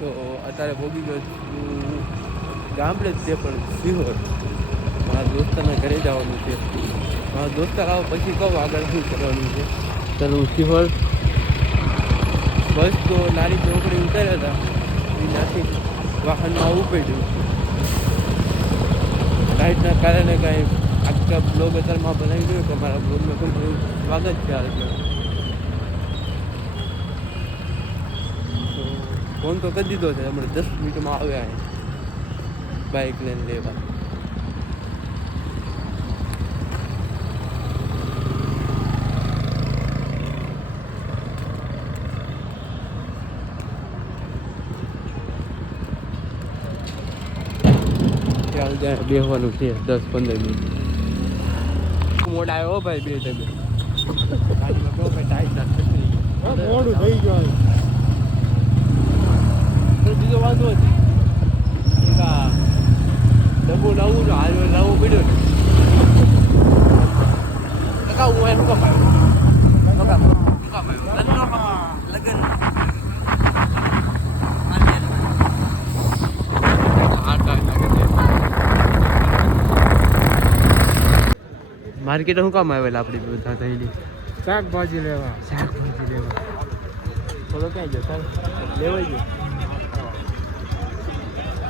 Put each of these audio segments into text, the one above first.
તો અત્યારે ભોગી ગયો ગામડે જ છે પણ સિહોર. મારા દોસ્તાના ઘરે જવાનું છે. મારા દોસ્તાર આવો પછી કહું આગળ શું કરવાનું છે. ચાલો હું સિહોર. બસ તો નારી ચોકડી ઉતાર્યા હતા. એનાથી વાહનમાં આવવું પડ્યું લાઇટના કારણે કાંઈ આખા બ્લોગ અત્યારમાં બનાવી દઉં કે મારા બ્લોગમાં પણ સ્વાગત છે આજે તો ફોન તો કરી દીધો છે હમણાં દસ મિનિટમાં આવ્યા અહીં બાઇક લઈને લેવા. ત્યાં બેસવાનું છે દસ પંદર મિનિટ. મોડા આવ્યો ભાઈ બે તમે મોડું થઈ ગયું બીજો વાંધો નથી એક આ ડબ્બો લાવવું ને હાલ લાવવું પડ્યો ને કાકા હું એનું લગ્ન માર્કેટ શું કામ આવેલા આપણી બધા થઈને શાકભાજી લેવા. શાકભાજી લેવા. થોડો ક્યાં જતા? લેવાઈ ગયો.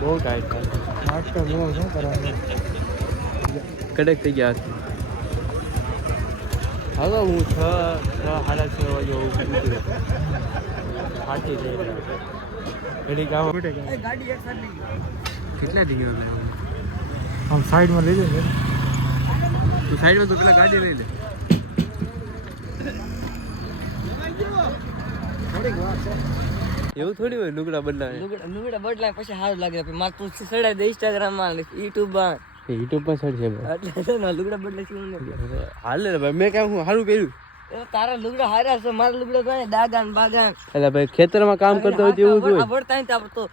બહુ ટાઈટ થાય નાસ્તો બહુ શું કરવાનું કડક થઈ ગયા છે હવે હું છ છ સાડા છ વાગે ઉઠી ફાટી જઈ ઘડી ગામ છૂટે ગયા કેટલા ડીંગો આમ સાઈડમાં લઈ જશે તું સાઈડમાં તો પેલા ગાડી લઈ લે એવું થોડી હોય લુગડા બદલાવે લુગડા બદલાય પછી સારું લાગે પછી મારે તું સડાઈ દે ઇન્સ્ટાગ્રામમાં યુટ્યુબમાં. યુટ્યુબ પર એટલે લુગડા બદલે શું નથી હાલ ને ભાઈ મેં કેમ હું સારું એ તારા લુગડા હારા છે મારા લુગડા તો દાગાન બાગાન. એટલે ભાઈ ખેતરમાં કામ કરતો હોય તેવું જ હોય. વળતા તો આપણે તો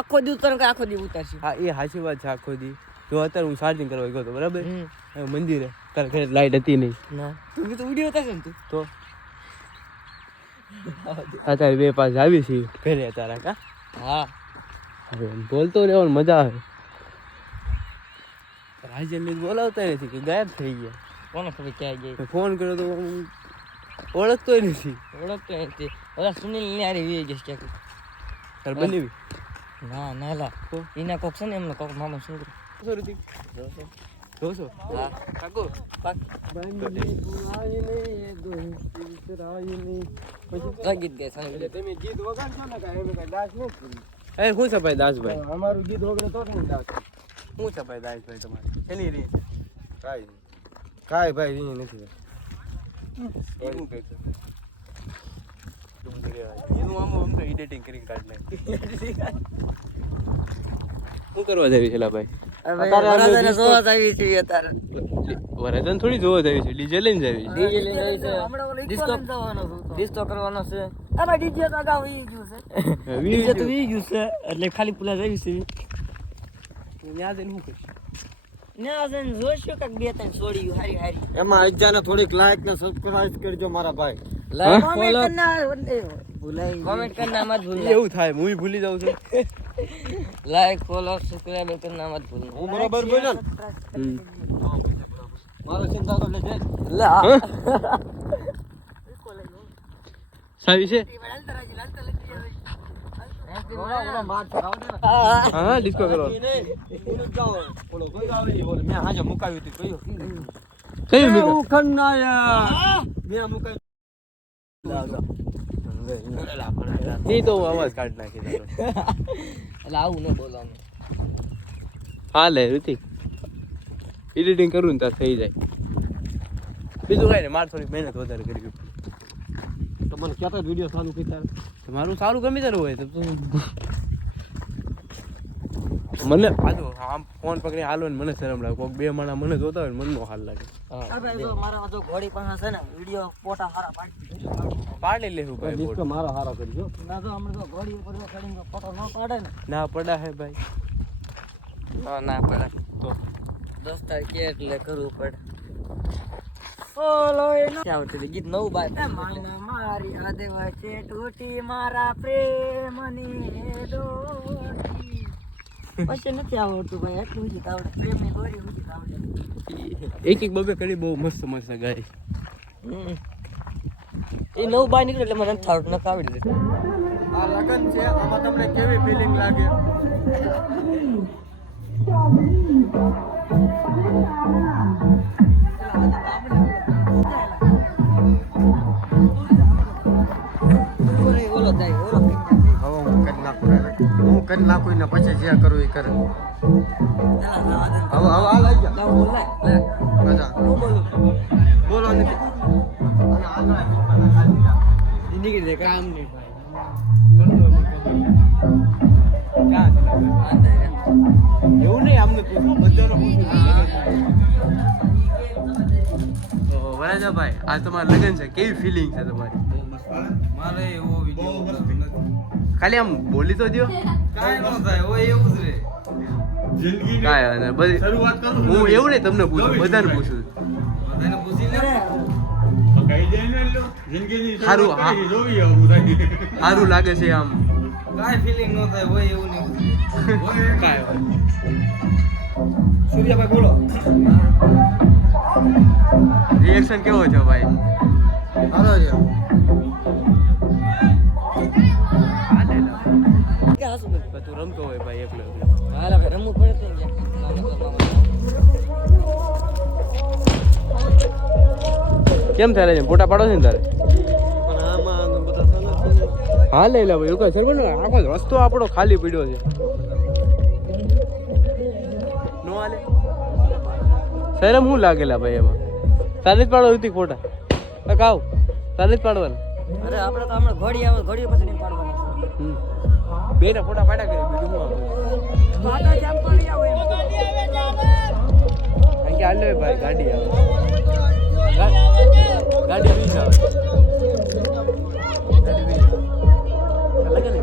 આખો દી ઉતર આખો દી ઉતારશે. હા એ સાચી વાત છે આખો દી. જો અત્યારે હું ચાર્જિંગ કરવા ગયો હતો બરાબર? મંદિરે. તારા ઘરે લાઈટ હતી નહીં. ના. તું બી તો ઉડી હતા ને તું? તો? અત્યારે બે પાસ આવી છે ઘરે તારા કા? હા. હવે એમ બોલતો રહેવાનું મજા આવે. રાજ્યને બોલાવતા નથી કે ગાયબ થઈ ગયા. કોને ખબર ક્યાં ગઈ? મેં ફોન કર્યો તો હું ઓળખતો નથી. ઓળખતો નથી. ઓલા સુનિલ ને આરી વી જશે ક્યાંક. તાર બનેવી ના ના લા તો? એના કોક છે ને એમનો કોક મામા છોકરો. સો રૂપિયા જોશે હા. કાકો ગીત ગાય સાંભળી તમે ગીત વગાડશો ને કાંઈ એમ કાંઈ દાસ નથી કરી એ શું છે ભાઈ દાસભાઈ? અમારું ગીત વગડે તો નહીં ડાન્સ શું છે ભાઈ દાસભાઈ તમારે? શેની રીત? કાંઈ કાંઈ ભાઈ એ નથી. એવું કંઈક એનું આમ આમ તો એડિટિંગ કરી કાઢ નાખ. શું કરવા જવી છે લા ભાઈ? વરસાદ થોડી જોવા જવી છે ડીજે લઈને જવી છે ડીજે લઈને આવી છે ડિસ્કો ડિસ્કો કરવાનો છે. આમાં ડીજે તો અગાઉ ઈ ગયું છે. ડીજે તો ઈ ગયું છે એટલે ખાલી પુલા જવી છે. ત્યાં જઈને શું કરીશ? ના જઈને જોઈશું કાંઈક બે ત્રણ છોડી હારી હારી. એમાં અજાને થોડીક લાઈક ને સબસ્ક્રાઇબ કરજો મારા ભાઈ. લાઈક ફોલો ભૂલાઈ કોમેન્ટ કરના મત એવું થાય હું ભૂલી જાઉં છું. લાઈક ફોલો સબસ્ક્રાઇબ કરના મત ભૂલના હું બરાબર બોલ્યો ને? મારો ચિંતા તો લેજે લા. સાવી છે? હા ડિસ્કો કરો. મેં હાજે મુકાવ્યું હતું કયું કયું એ મિત્રો હું. ખન્નાયા મેં મુકાવ્યું તો હું અવાજ કાઢ નાખી. એટલે આવું ન બોલવાનું હા લે ઋતિક એડિટિંગ કરું ને ત્યાં થઈ જાય. બીજું કાંઈ નહીં મારે થોડી મહેનત વધારે કરવી તો મને તો વીડિયો સારું કરતા મારું સારું ગમે ત્યારે હોય તો તું મને આજો આમ ફોન પકડી હાલો ને મને શરમ લાગે. કોઈક બે માણા મને જોતા હોય ને મને હાલ લાગે. મારા ઘોડી પાસે છે ને વીડિયો ફોટા સારા પાડી પાડી લેવું ભાઈ ડિસ્કો મારો હારો કરજો. ના તો હમણાં તો ઘોડી ઉપર ચડીને ફોટો ન પાડે ને. ના પડા હે ભાઈ. ના ના પડે. તો દોસ્તાર કે એટલે કરવું પડે. ઓલો એ ન આવડતું ગીત નવું બાય મારી આદે છે તૂટી મારા પ્રેમની દો પછી નથી આવડતું ભાઈ એટલું જ આવડે પ્રેમની દોરી જ આવડે એક એક બબે કરી બહુ મસ્ત મસ્ત ગાય. હમ. એ નવું બહાર નીકળે એટલે મને નથી નખ આવડી દે આ લગન છે આમાં તમને કેવી ફિલિંગ લાગે? હું કરી નાખું હું કરી નાખું ને પછી જે કરું એ કરે. હવે હવે આ લઈ જા. અચ્છા બોલો. કામ નહીં એવું નહીં. બધાનો પૂછું વરાજાભાઈ આ તમારા લગ્ન છે. કેવી ફિલિંગ છે તમારી મારે એવો વીડિયો ખાલી આમ બોલી તો દો કાંઈ ન થાય હોય એવું જ રે કાંઈ નહીં. બધી હું એવું નહીં તમને પૂછું બધાને પૂછું. બધાને પૂછી લે. સારું સારું લાગે છે આમ. કાંઈ ફિલિંગ ન થાય હોય એવું નહીં. કાંઈ સૂર્યાભાઈ બોલો. રિએક્શન કેવો છે ભાઈ? સારો છે કેમ થાય છે ફોટા પાડો છે ને તારે? હા લઈ લે ભાઈ એવું કઈ સરબન આખો રસ્તો આપણો ખાલી પડ્યો છે. નો હાલે શરમ શું લાગેલા ભાઈ એમાં? તારે જ પાડો હતી ફોટા? તક કાવ તારે જ પાડવાના? અરે આપણે તો હમણાં ઘડી આવે ઘડી પછી નહીં પાડવાની. હમ. બે ના ફોટા પાડ્યા કરી બીજું હું આવે? કારણ કે હાલે ભાઈ ગાડી આવે. ગાડી આવી જાવ ગાડી આવે. લગે ને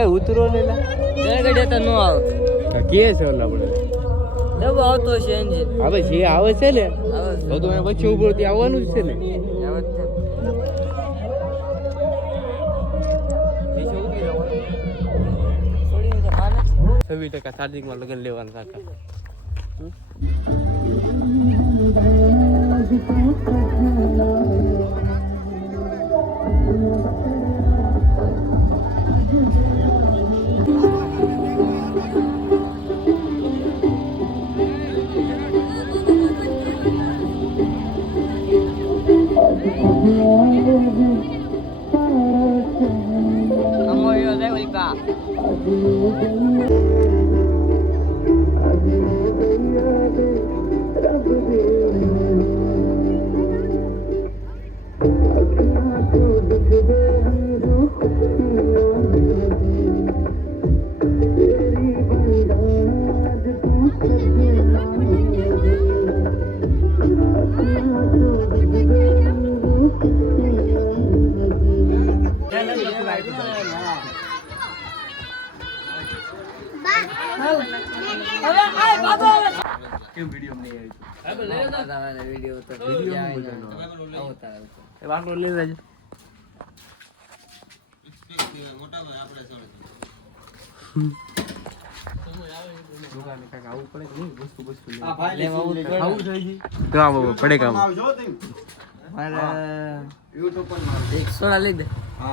એ ઉતરો ને લા. ત્યારે ગડે તો ન આવે. કે છે ઓલા આપણે આવતો છે. એન્જિન હવે જે આવે છે ને હવે તો પછી વચ્ચે આવવાનું જ છે ને. છવ્વીસ ટકા ચાર્જિંગમાં લગન લેવાના કાકા અમોયો જાય ઓલી કા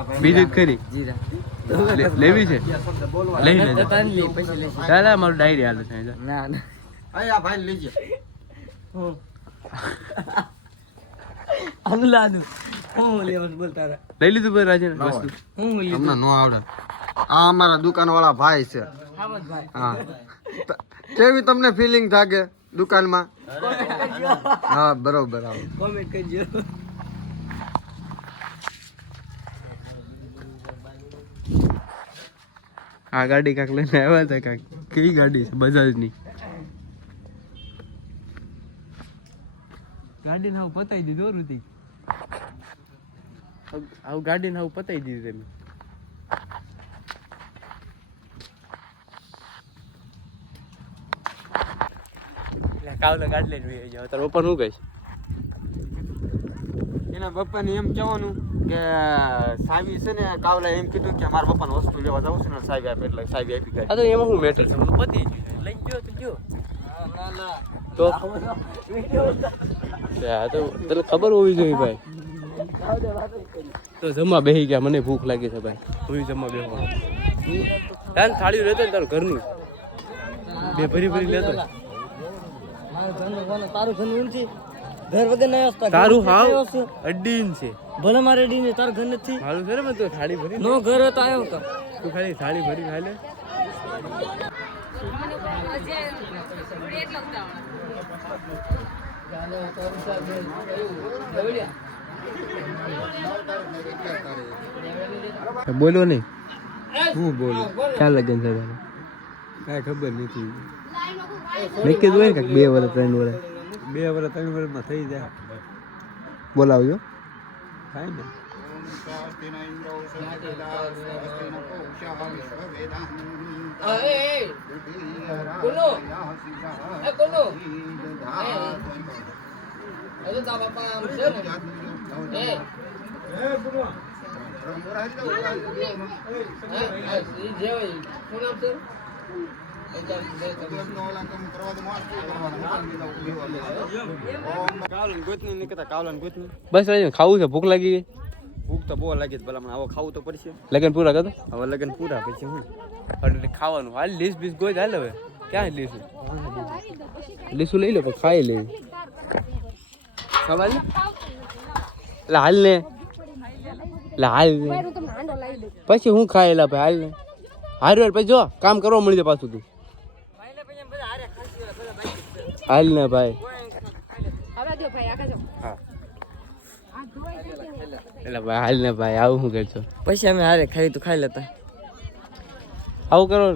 ભાઈ બીજું જ ખરી જીરા. લે- લેવી છે? બે શબ્દ બોલવા લઈ લેજો. તને લઈ પછી લેશે દાદા મારું ડાયરી હાલે છે ના ના. અહીંયા ભાઈ લેજે અનુલાનું. હું લેવાનું બોલ તારા લઈ લીધું ભાઈ રાજે વસ્તુ? હું લીધું. તમને નો આવડે. આ અમારા દુકાન વાળા ભાઈ છે. હા. કેવી તમને ફિલિંગ થાકે દુકાનમાં? હા બરોબર આવો કોમેન્ટ કરજો. આ ગાડી કાંક લઈને આવ્યા હતા કાંક. કઈ ગાડી છે? બજાજની. ગાડી ના પતાવી દીધો રુધિક આવું ગાડી ને પતાવી દીધી તમે કાવલા ગાડી લઈને વહી જાવ તાર પપ્પા શું કહીશ એના પપ્પાને એમ કહેવાનું કે સાવી છે ને કાવલા એમ કીધું કે મારા પપ્પાને વસ્તુ લેવા જાઉં છે ને આપે એટલે સાવી આપી ગઈ આ તો એમાં શું મેટર છે? પતી લઈ ગયો તો ગયો. ના ના. તો આ તો તને ખબર હોવી જોઈએ ભાઈ. તો જમવા બેસી ગયા મને ભૂખ લાગી છે ભાઈ. હું જમવા બેસવાનું તાર થાળીઓ રહેતો ને તારું ઘરનું. બે ભરી ભરી લેતો. તારું ઘર ઊંચી ઘર વગર ના આવતા તારું હાવ અડીન છે. ભલે મારે ડીને તારું ઘર નથી. મારું ઘર મેં તો થાળી ભરી નો ઘર હતો આવ્યો તો. તું ખાલી થાળી ભરી ખાઈ લે બોલો નહીં હું બોલું ક્યાં લગન છે તારે કાંઈ ખબર નથી મેં કીધું હોય ને કાંઈક બે વર્ષ ત્રણ વર્ષ બે વર્ષ ત્રણ વર્ષમાં થઈ જાય બોલાવજો થાય ને કાવલન બસ ખાવું છે? ભૂખ લાગી ગઈ ભૂખ તો બહુ લાગી ભલા મને આવો ખાવું તો પડશે. લગન પૂરા કરતો હવે લગન પૂરા પછી હું? એટલે ખાવાનું. હાલ લીસ બીસ ગોઈ હાલ હવે. ક્યાં લીસું? લીસું લઈ લો પણ ખાઈ લે સવાલ એટલે હાલ ને? એટલે હાલ ને. પછી હું ખાયેલા ભાઈ હાલ ને. હાર વાર પછી જો કામ કરવા મળી જાય પાછું તું. હાલ ને ભાઈ. એટલે ભાઈ હાલ ને ભાઈ આવું શું કરશો? પછી અમે હારે ખાઈ તું ખાઈ લેતા આવું કરો.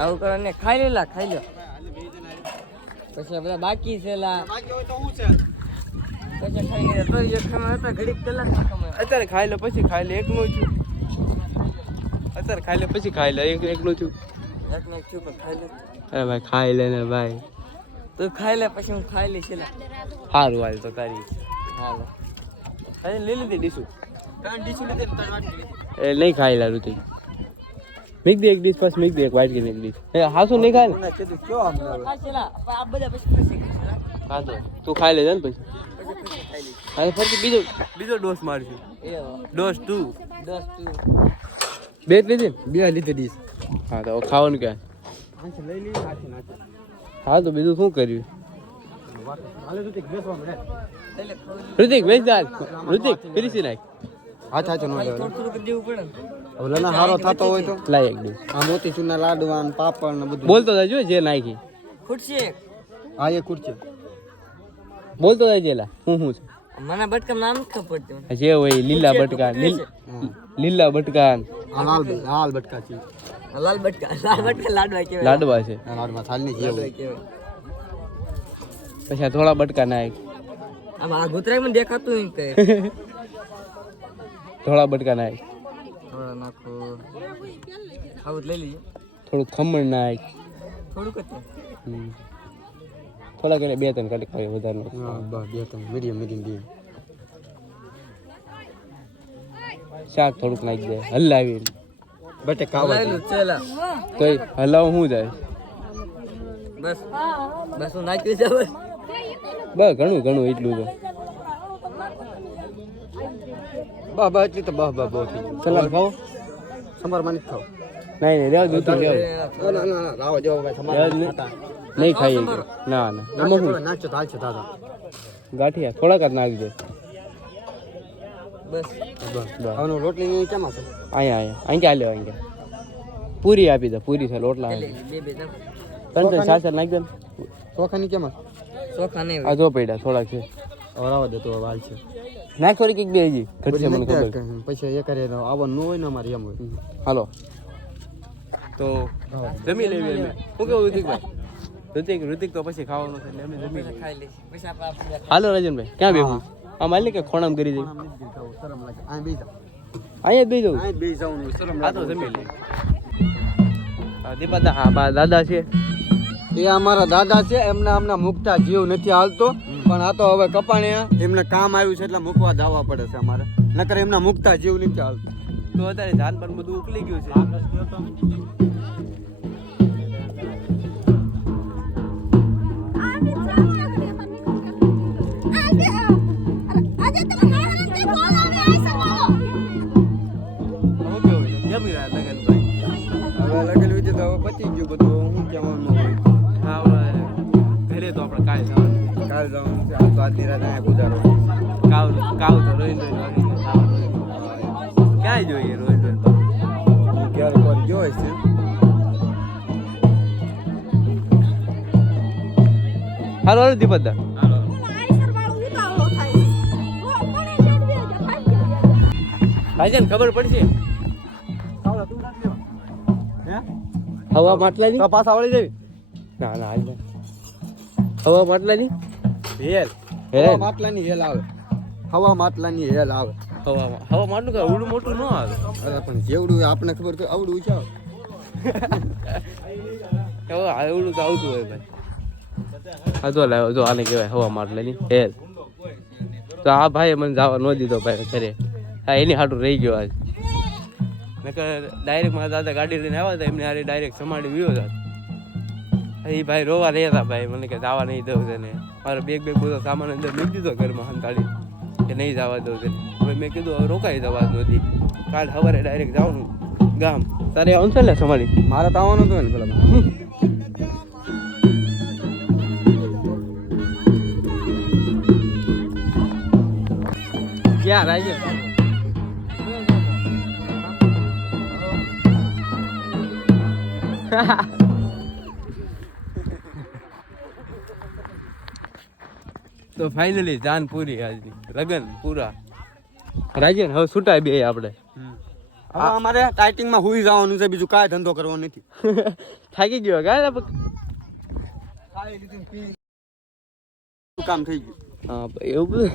આવું કરો ને ખાઈ લેલા ખાઈ લો. પછી બધા બાકી છે લા. તો સમય હતા ઘડીક કલાક નો સમય અત્યારે ખાઈ લે પછી ખાઈ લે એકનો છું. અત્યારે ખાઈ લે પછી ખાઈ લે એક છું એક ને છું. ખાઈ લે અરે ભાઈ ખાઈ લે ને ભાઈ. તું ખાઈ લે પછી હું ખાઈ લઈશ લા સારું હાલ તો તારી હાલો. ખાઈ લઈ લીધી ડીશું? એ નહીં ખાઈ લા તું મીક દે એક ડીશ પછી મીક દે એક વાઇટ એક ડીશ. એ હાસું નહીં ખાય ને? હા તો. તું ખાઈ લેજે ને પછી. હવે ફરીથી બીજો બીજો ડોસ મારશું. એ ડોસ ટુ. ડોસ તું બે લીધી ને? બે લીધી ડીશ. હા તો ખાવાનું ક્યાં? હા તો બીજું શું કર્યું? ઋતિક વેચ દાલ ઋતિક નાખ. હાથ હાથ નો લના હારો થતો હોય તો? લાય એક ડીશ આ મોતીચૂરના લાડવા ને પાપડ ને બધું. બોલતો જાય જે નાખી. ખુરશી હા એ ખુરચી બોલતો જાય જેલા હું હું છું? મને બટકા નામ ખબર પડતી જે હોય લીલા બટકા લીલ- લીલા બટકા. લાલ લાલ બટકા છે. લાલ બટકા લાલ બટકા લાડવા કહેવાય. લાડવા છે. લાડવા થાલની જેવું. લાડવા પછી આ થોડા બટકા નાખ આમ આ ગોતરાય મને દેખાતું એમ કે થોડા બટકા નાખ થોડા નાખો. આવું લઈ લઈએ થોડું ખમણ નાખ થોડુંક જ. તે. હમ. બે ત્રણ કટકા ખાવી વધારે બે ત્રણ મીડિયમ મીડિયમ બે શાક થોડુંક નાખી દે હલાવી બટે કાવા. તો હલાવ શું જાય બસ બસ હું નાખ્યું છે બસ બસ ઘણું ઘણું એટલું તો બા બા એટલી તો બા બા બહુ થઈ ગયું સલાડ ખાવો સંભારમાં નથી ખાવ નહીં નહીં રેવા દૂધ રેવા ના ના ના ના લાવો જો ભાઈ સંભાર નહીં નહીં ખાઈએ કે. ના ના એમાં શું નાચો તો હાલશે દાદા ગાંઠિયા થોડાક જ નાખજો બસ બસ હવે રોટલી ની કેમ હશે અહીંયા અહીંયા અહીં ક્યાં લેવા અહીંયા પૂરી આપી દે પૂરી છે લોટલા એટલે બે બે નાખો. ત્રણ ત્રણ ચાર ચાર નાખી દે ને. ચોખાની કેમ હશે ચોખા નહીં આ જો પડ્યા થોડાક છે હવે રાવા દે તો હવે હાલ છે નાખ થોડી કંઈક બે હજી ઘટશે મને ખબર પૈસા એ કરે તો આવવાનું ન હોય ને અમારે એમ હોય હાલો તો જમી લેવી અમે શું કેવું ઋતિકભાઈ ઋતિક ઋતિક તો પછી ખાવાનું છે અમે જમી ખાઈ લઈશ. પછી આપણે હાલો રજનભાઈ ક્યાં બેહું? આ માલી કે ખોણામ કરી દઈ શરમ લાગે. આ બે જાવ અહીંયા જ જાવ જવું આ બે જવાનું શરમ હા તો જમી લે હા દીપા હા બા દાદા છે. એ અમારા દાદા છે એમને અમને મુકતા જીવ નથી હાલતો પણ આ તો હવે કપાણીયા. એમને કામ આવ્યું છે એટલે મૂકવા જવા પડે છે અમારે. નકર એમના મુકતા જીવ નથી હાલતું. તો અત્યારે ધાન પણ બધું ઉકલી ગયું છે. લગેલું છે તો હવે પતી ગયું બધું હું કહેવાનું હા, હવે ઘરે તો આપણે કાલે જવાનું કાલે કાલ જવાનું છે આ તો આજની રાત અહીંયા ગુજારો કાવ કાવ તો રોઈ રોઈ વાગીને ક્યાંય જોઈએ રોઈ રોઈ તો. ક્યારે કોઈ જોઈ છે હાલો હાલો દીપકદા ભાઈજાન ખબર પડશે હવા માટલાની? પાછા આવડી જવી. ના ના હાલ હવા હવા માટલાની? હેલ. હવા માટલાની હેલ આવે. હવા માટલાની હેલ આવે. હવામાં હવા માટલું કે ઉડું મોટું ન આવે. અરે પણ જેવડું આપણે ખબર કે આવડું છે. હવે આ તો આવતું હોય ભાઈ. હા તો લાવ્યો જો આને કહેવાય હવા માટલાની હેલ. તો આ ભાઈએ મને જવા ન દીધો ભાઈ ખરે હા એની હાટું રહી ગયો આજ. નકર ડાયરેક્ટ મારા દાદા ગાડી લઈને આવ્યા હતા એમને હારે ડાયરેક્ટ સમાડી વિયો હતા. એ ભાઈ રોવા રહ્યા હતા ભાઈ મને કે જવા નહીં દઉં તને. મારો બેગ બેગ બધો સામાન અંદર મૂકી દીધો ઘરમાં હંતાડી કે નહીં જવા દઉં તને. હવે મેં કીધું હવે રોકાઈ જવા નથી કાલ સવારે ડાયરેક્ટ જવાનું ગામ. તારે આવવાનું છે ને સમાડી મારે તો આવવાનું હતું ને પેલા ક્યાં રાજે તો ફાઇનલી જાન પૂરી આજની લગન પૂરા. રાજન હવે છૂટાય બે આપણે. હવે અમારે ટાઈટિંગમાં હુઈ જવાનું છે બીજું કાંઈ ધંધો કરવો નથી. થાકી ગયો કાય ગાય કામ થઈ ગયું? હા એવું બધું.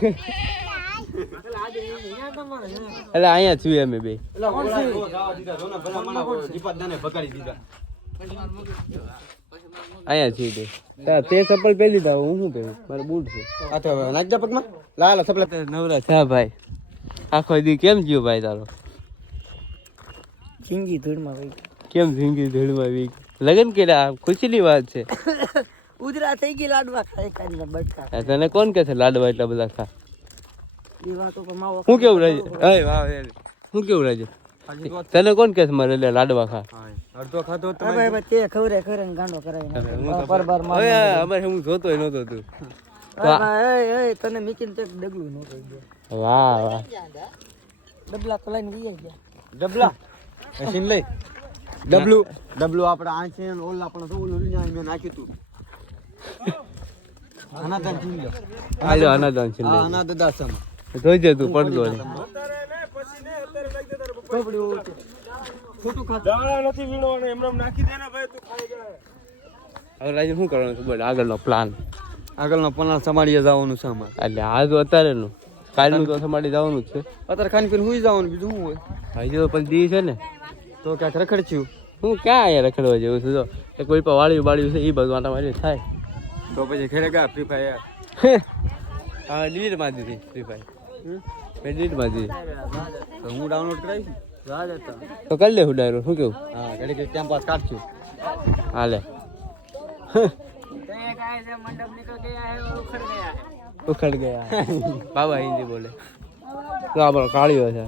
એટલે અહીંયા છું અમે બે. અહીંયા છે તે. તે ચપ્પલ પહેરી લીધા હું શું પહેરું? મારે બૂટ છે. આ તો દે પગમાં. લા લા સપલે નવરા થા ભાઈ. આખો દી કેમ જીવ ભાઈ તારો? જિંદગી ધૂળમાં ભાઈ કેમ જિંદગી ધૂળમાં વીક લગન કર્યા ખુશીની વાત છે. ઉદરા થઈ ગઈ લાડવા ખાઈ ખાઈને બટકા તને કોણ કે છે લાડવા એટલા બધા ખા? એ વાતો પર માવો હું કેવું રાજે હું કેવું રાજે? તને કોણ કે છે મારે લે લાડવા ખા? અડધો ખાતો તો હવે હવે તે ખવરે ખવરે ને ગાંડો કરાય. પર બાર માર હવે અમારે હું ન નહોતો તું. એ તને મીકીન તે ડગલું ન કહી દે વાહ વાહ. ડબલા તો લઈને ગઈ ગયા. ડબલા? મશીન લઈ? ડબલું? ડબલું આપણે આ છે ને ઓલા આપણે તો ઓલું લઈને આવીને મેં નાખ્યું તું. આના દાન છીન લો આલ્યો અનાદાન છે આ આના દાદા એમને નાખી દે ને ભાઈ તું ખાઈ જાય હવે રાજે શું કરવાનું છે? બોલ આગળનો પ્લાન આગળનો પ્લાન સમાડીએ જવાનું છે અમારે. એટલે આ તો અત્યારે નું. કાલનું તો સમાડી જવાનું જ છે. અત્યારે ખાન પીને હુઈ જવાનું બીજું શું હોય? હજી તો પણ દી છે ને. તો ક્યાંક રખડચ્યું? હું ક્યાં અહીંયા રખડવા જેવું છું? જો એ કોઈ પણ વાળ્યું બાળ્યું છે એ બધું આટા મારી થાય. તો પછી ખેડે ગયા ફ્રી ફાયર હા. ડિલીટ મારી દીધી ફ્રી ફાયર ડિલીટ તો હું ડાઉનલોડ કરાવીશ તો કરી લે હું ડાયરો શું કેવું? હા ઘડી ટાઈમ પાસ કાઢશું હાલે. ઉખડ ગયા બાબા હિન્દી બોલે. તો આપણો કાળિયો છે.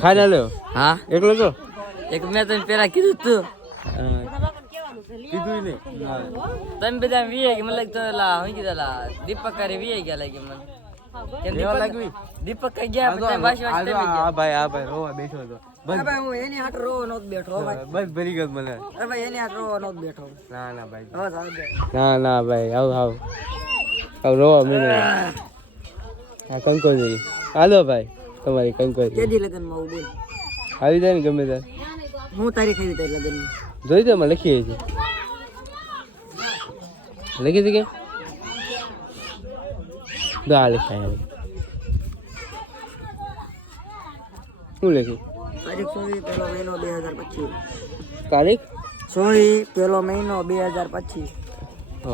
ખાઈ લ્યો? હા. એકલો છો? એક મેં તને પેલા કીધું તું. કીધું નહીં. તમે બધા વીએ કે મને લાગતું લા હું કીધું લા દીપક કરે વીએ ગયા લાગે મને. કેમ દીપક લાગવી? દીપક કઈ ગયા? બધા વાસી વાસી આ ગયા. ભાઈ આ ભાઈ રોવા બેઠો હતો. બસ ભાઈ હું એની હાટ રોવો નહોતો બેઠો ભાઈ. બસ ભરી ગયો મને. અરે ભાઈ એની હાટ રોવો નહોતો બેઠો. ના ના ભાઈ. હવે સાવ દે. ના ના ભાઈ આવ આવ. આવ રોવા મને. આ કંકોત્રી. હાલો ભાઈ તમારી કંકોત્રી. કેદી લગનમાં બોલ. આવી જાય ને ગમે ત્યારે. હું તારીખ આવી તારી લગન જોઈ દો અમે લખીએ છીએ લખી હતી કે દો આ લખાય. શું લખ્યું તારીખ સોળી પહેલો મહિનો બે હજાર પચીસ તારીખ સોળી પહેલો મહિનો બે હજાર પચીસ. તો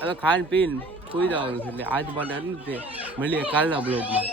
હવે ખાઈને પીન સુઈ જવાનું છે એટલે આજ માટે છે મળીએ કાલના બ્લોગમાં